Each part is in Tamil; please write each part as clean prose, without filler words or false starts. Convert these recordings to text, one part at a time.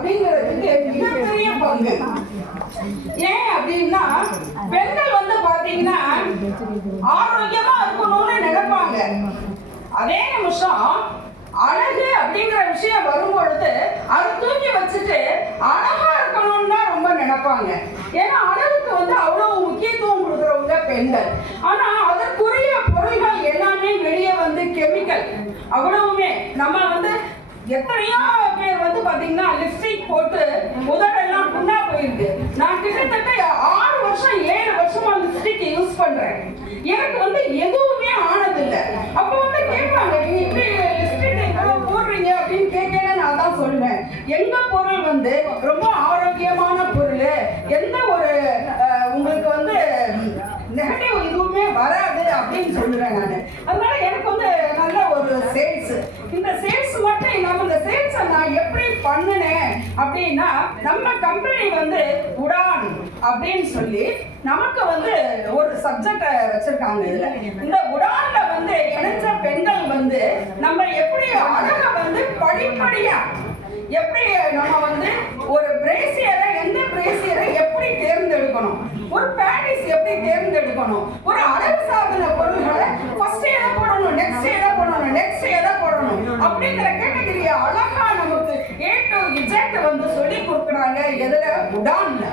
அப்படிங்கிறதுக்கு மிகப்பெரிய பங்கு. ஏன் அப்படின்னா பெண்கள் வந்து பாத்தீங்கன்னா ஆரோக்கியமா இருக்கணும்னு நினைப்பாங்க. அதே நிமிஷம் அழகு அப்படிங்கிற விஷயம் வரும்பொழுது அதை தூக்கி வச்சுட்டு அழகா இருக்கணும்னு தான் ரொம்ப நினைப்பாங்க. ஏன்னா அழகுக்கு வந்து அவ்வளவு முக்கியத்துவம் கொடுக்குறவங்க பெண்கள். ஆனா அதற்குரிய பொருள்கள் எல்லாமே வெளியே வந்து கெமிக்கல். அவ்வளவுமே நம்ம வந்து எத்தனையோ பேர் வந்து பாத்தீங்கன்னா லிப்ஸ்டிக் போட்டு உதடெல்லாம் புண்ணா போயிருக்கு. நான் கிட்டத்தட்ட 6 வருஷம் 7 வருஷமா லிப்ஸ்டிக் யூஸ் பண்றேன். எனக்கு வந்து எதுவுமே ஆனதில்லை. அப்ப வந்து கேட்பாங்க, நீங்க இப்படி லிப்ஸ்டிக் எவ்வளவு போடுறீங்க அப்படின்னு கேட்கல. நான் தான் சொல்லுவேன், எங்க பொருள் வந்து ரொம்ப ஆரோக்கியமான பொருள், எந்த ஒரு உங்களுக்கு வந்து நெகட்டிவ் எதுவுமே வராது அப்படின்னு சொல்லுவேன் நான். அதனால எனக்கு வந்து நல்ல ஒரு சேல்ஸ். இந்த சேல்ஸ் மட்டும் இல்லாம இந்த சேல்ஸை நான் எப்படி பண்ணினேன் அப்படின்னா, நம்ம கம்பெனி வந்து உடான் அப்படின்னு சொல்லி நமக்கு வந்து ஒரு சப்ஜெக்ட வச்சிருக்காங்க. இதுல இந்த உடான்ல வந்து இணைஞ்ச பெண்கள் வந்து நம்ம எப்படி அழகா வந்து படிப்படியா எப்படி நம்ம வந்து ஒரு பிரேசியரை, எந்த பிரேசியரை எப்படி தேர்ந்தெடுக்கணும், ஒரு பேடிஸ் எப்படி தேர்ந்தெடுக்கணும், ஒரு அழகு சாதன பொருள்களை ஃபர்ஸ்ட் எதை போடணும், நெக்ஸ்ட் எதை போடணும், நெக்ஸ்ட் எதை போடணும் அப்படிங்கிற கேட்டகரியை அழகா நமக்கு A to Z வந்து சொல்லி கொடுக்குறாங்க. எதுல? உடான்ல.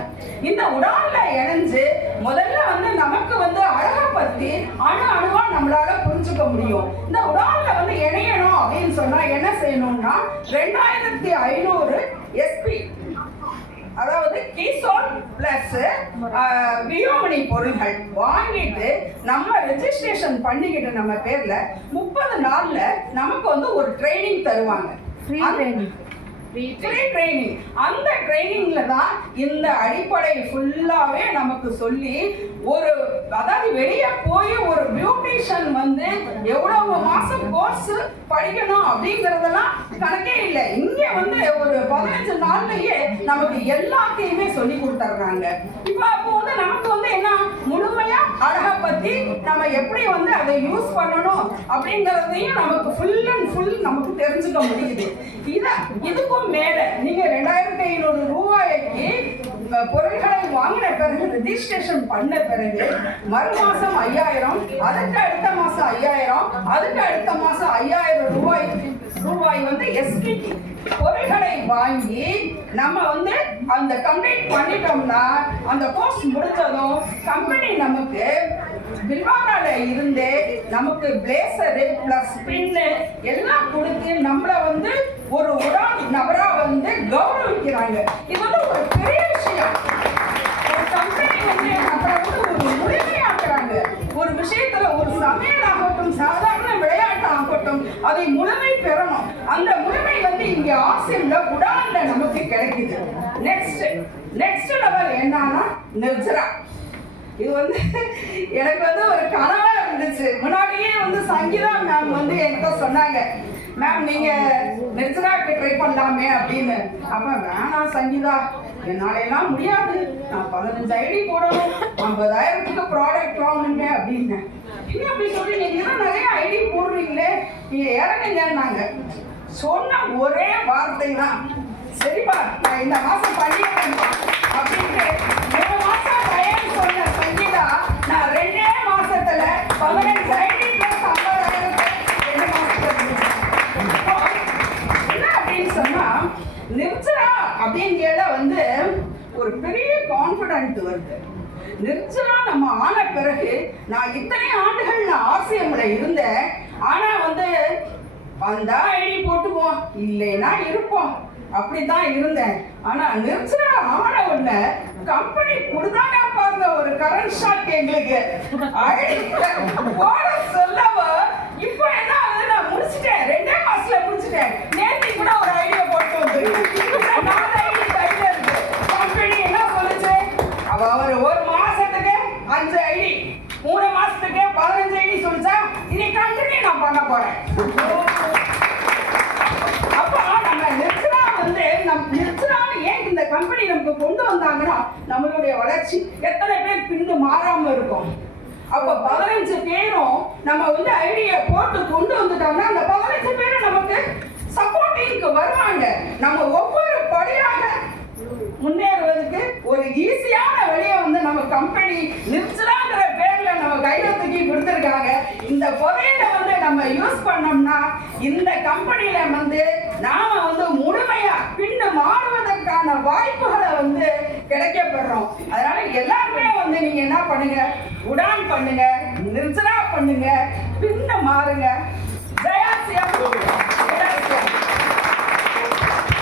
இந்த உடான்ல இணைஞ்சு முதல்ல வந்து நமக்கு வந்து அழகை பத்தி அணுவா நம்மளால புரிஞ்சுக்க முடியும். இந்த உடான்ல வந்து இணையணும் அப்படின்னு சொன்னா என்ன செய்யணும்னா 2500 SP, அதாவது கீசோல் பிளஸ் வியோமணி பொருள்கள் வாங்கிட்டு நம்ம ரெஜிஸ்ட்ரேஷன் பண்ணிக்கிட்டு நம்ம பேர்ல 30 நாள்ல நமக்கு வந்து ஒரு ட்ரைனிங் தருவாங்க. Free training. அந்த ட்ரைனிங்ல தான் இந்த அடிப்படை ஃபுல்லாவே நமக்கு சொல்லி ஒரு, அதாவது வெளியே போய் ஒரு பியூட்டிஷியன் வந்து எவ்வளவு மாசம் கோர்ஸ் படிக்கணும் அப்படிங்கறதெல்லாம் கணக்கே இல்லை. இங்க வந்து ஒரு 15 நாள்லயே நமக்கு எல்லாத்தையுமே சொல்லி கொடுத்துறாங்க. இப்ப அப்போ வந்து நமக்கு வந்து என்ன, முழுமையா அழகை பத்தி நம்ம எப்படி வந்து அதை யூஸ் பண்ணணும் அப்படிங்கறதையும் நமக்கு ஃபுல் அண்ட் ஃபுல் நமக்கு தெரிஞ்சுக்க முடியுது. இதுக்கும் மேல நீங்க 2500 ரூபாய்க்கு பொருட்களை வாங்கின பிறகு ரெஜிஸ்ட்ரேஷன் பண்ண பிறகு மறு மாசம் 5000, அதுக்கு அடுத்த மாசம் 5000, அதுக்கு அடுத்த மாசம் 5000 ரூபாய் வந்து எஸ்பிடி பொருட்களை வாங்கி நம்ம வந்து அந்த கம்ப்ளீட் பண்ணிட்டோம்னா அந்த கோர்ஸ் முடிஞ்சதும் கம்பெனி நமக்கு பில்வாரால இருந்து நமக்கு பிளேசரு பிளஸ் பின்னு எல்லாம் கொடுத்து நம்மள வந்து ஒரு உடான் நபரா வந்து கௌரவிக்கிறாங்க. இது வந்து ஒரு பெரிய விஷயம். ஒரு கம்பெனி வந்து நம்மள வந்து ஒரு முழுமையாக்குறாங்க. ஒரு விஷயத்துல ஒரு சமையலாகட்டும், சாதாரண விளையாட்டு ஆகட்டும், அதை முழுமை பெறணும். அந்த முழுமை வந்து இங்க ஆசியம்ல உடான்ல நமக்கு கிடைக்குது. நெக்ஸ்ட் லெவல் என்னன்னா நிர்ஜரா. இது வந்து எனக்கு வந்து ஒரு கனவா இருந்துச்சு. முன்னாடியே வந்து சங்கீதா மேம் வந்து என்கிட்ட சொன்னாங்க, மேம் நீங்க நிர்ஜராக்கு ட்ரை பண்ணலாமே அப்படின்னு. அப்ப வேணாம் சங்கீதா, என்னால முடியாது, நான் 15 ஐடி போடணும், 50,000க்கு ப்ராடக்ட் வாங்கணுங்க அப்படின்னு. என்ன அப்படி சொல்லி நீங்க நிறைய ஐடி போடுறீங்களே, நீங்க இறங்குங்கன்னாங்க. சொன்ன ஒரே வார்த்தை தான், சரிப்பா நான் இந்த மாசம் பண்ணிடுறேன் அப்படின்ட்டு 3 மாசம் டைம் சொன்ன சங்கீதா நான் 2 மாசத்துல 15 ஐடி பிளஸ் 50,000 2 மாசத்துல. என்ன அப்படின்னு சொன்னா நிர்ஜரா அப்படிங்கிற வந்து ஒரு பெரிய கான்பிடன்ட் வருது. நிர்ஜரா நம்ம ஆன பிறகு நான் இத்தனை ஆண்டுகள் நான் ஆசியம்ல இருந்தேன். ஆனா வந்து வந்தா ஐடி போட்டுவோம், இல்லைன்னா இருப்போம், அப்படித்தான் இருந்தேன். ஆனா நிர்ஜரா ஆன உடனே கம்பெனி கொடுத்தாங்க பாருங்க ஒரு கரண்ட் ஷாக் எங்களுக்கு. போட சொல்லவ இப்போ என்ன ஆகுது, நான் முடிச்சிட்டேன், 2 மாசத்துல முடிச்சிட்டேன். நேற்று கூட ஒரு ஐடியா போட்டு வந்து 4 ஐடி கையில இருக்கு. கம்பெனி என்ன சொல்லுச்சு, அவர் 1 மாசத்துக்கு 5 ஐடி, 3 மாசத்துக்கு 15 ஐடி சொல்லிச்சா, இதை கண்டினியூ நான் பண்ண போறேன். அப்போ நம்ம நிர்ஜரா வந்து நிர்ஜரான்னு ஏன் இந்த கம்பெனி நமக்கு கொண்டு வந்தாங்கன்னா நம்மளுடைய வளர்ச்சி எத்தனை பேர் பின்னு மாறாம இருக்கும். அப்ப 15 பேரும் நம்ம வந்து ஐடியா போட்டு கொண்டு வந்துட்டோம்னா அந்த 15 பேரும் நமக்கு சப்போர்ட்டிங்க்கு வருவாங்க. நம்ம ஒவ்வொரு படியாக கம்பெனி நிர்ஜராங்கிற பேர்ல நம்ம கையில தூக்கி கொடுத்துருக்காங்க. இந்த புதையலை வந்து நம்ம யூஸ் பண்ணோம்னா இந்த கம்பெனியில வந்து நாம வந்து முழுமையா பின்னு மாறுவதற்கான வாய்ப்புகளை வந்து கிடைக்கப்படுறோம். அதனால எல்லாருமே வந்து நீங்க என்ன பண்ணுங்க, உடான் பண்ணுங்க, நிர்ஜரா பண்ணுங்க, பின்ன மாறுங்க.